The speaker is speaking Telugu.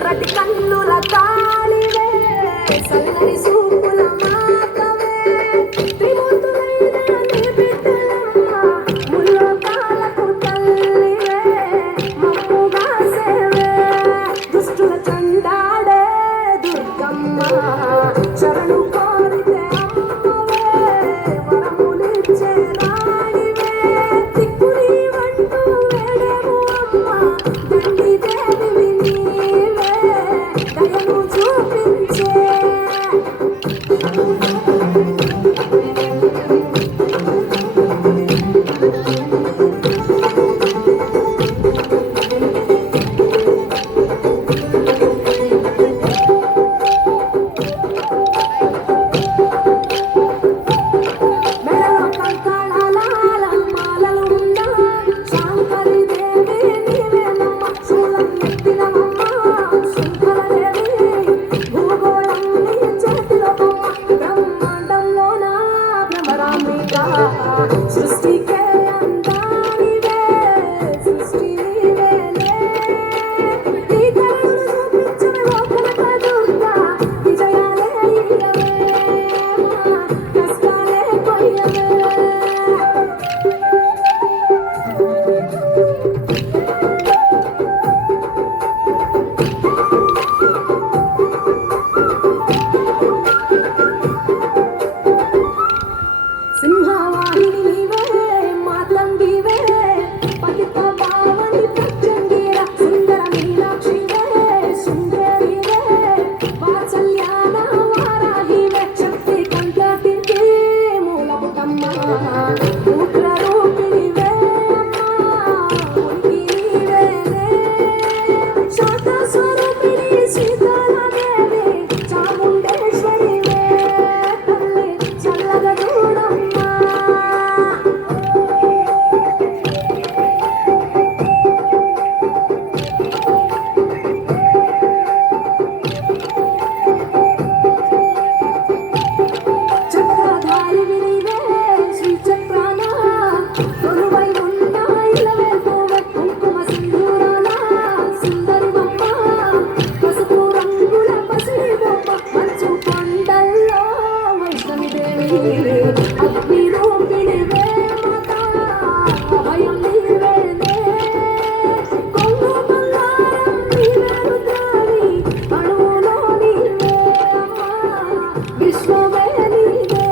ఎర్రటి కన్నుల తాళివే సల్లని సూపుల మాతవే త్రిమూర్తులైన నీ బిడ్డలమ్మ ముల్లోకాలకు తల్లివే మమ్ముగా సేవే దుష్టుల చండాడే దుర్గమ్మ శరణు కోరితే అమ్మవే వరములిచ్చే రాణివే దిక్కుని వంటూ వేడేము అమ్మ దండి దేవివి నీవే దయను చూపించే మెడలో కంకణాల మాలలు ఉందా శాంకరి దేవి నీవేనమ్మ శూలం ఎత్తినవమ్మ శంకరదేవి భూగోళం నీ చేతిలో బొమ్మ బ్రహ్మాండంలోన భ్రమరాంబిక సృష్టికే అందానివే సృష్టి నీవేలే నీ కరుణను చూపించవే ఓ కనకదుర్గా విజయాలే ఇయ్యవే మా కష్టాలే కొయ్యవే సింహవాహిని నీవే మాతంగివే పతిత పావని ప్రత్యంగిర సుందర మీనాక్షివే సుందరివే వాత్సల్యాన వారాహివే శక్తి కంటటికి మూలపుటమ్మ ఉగ్ర రూపిణివే అమ్మ ఉనికి నీవేనే శాంత స్వరూపిణి సీతాదేవి చాముండేశ్వరివే తల్లి చల్లగా చూడమ్మా చక్రధారివి నీవే శ్రీచక్రాన కొలువై ఉన్న ఇలవేల్పువే కుంకుమ సింధూరాల సుందరివమ్మ పసుపు రంగుల పసిడి బొమ్మ మంచు కొండల్లో వైష్ణవిదేవి అగ్ని రూపిణివే మాతా అభయం నీవేనే కొంగు బంగారం నీవే రుద్రాణి అణువులో నీవే అమ్మ విశ్వమే నీవే